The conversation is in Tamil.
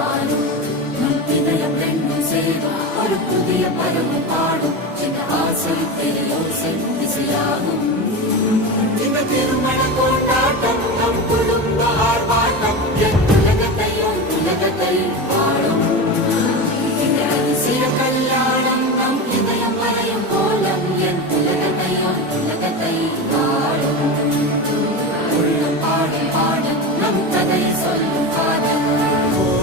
வாழும் நம் இதயம் ரெண்டும் சேரும் ஒரு புதிய பருவம் பாடும் சின்ன ஆசை பெரியோசை திசையாகும் இந்த திருமண கொண்டாட்டம் நம் குடும்ப ஆர்ப்பாட்டம் என் உலகத்தை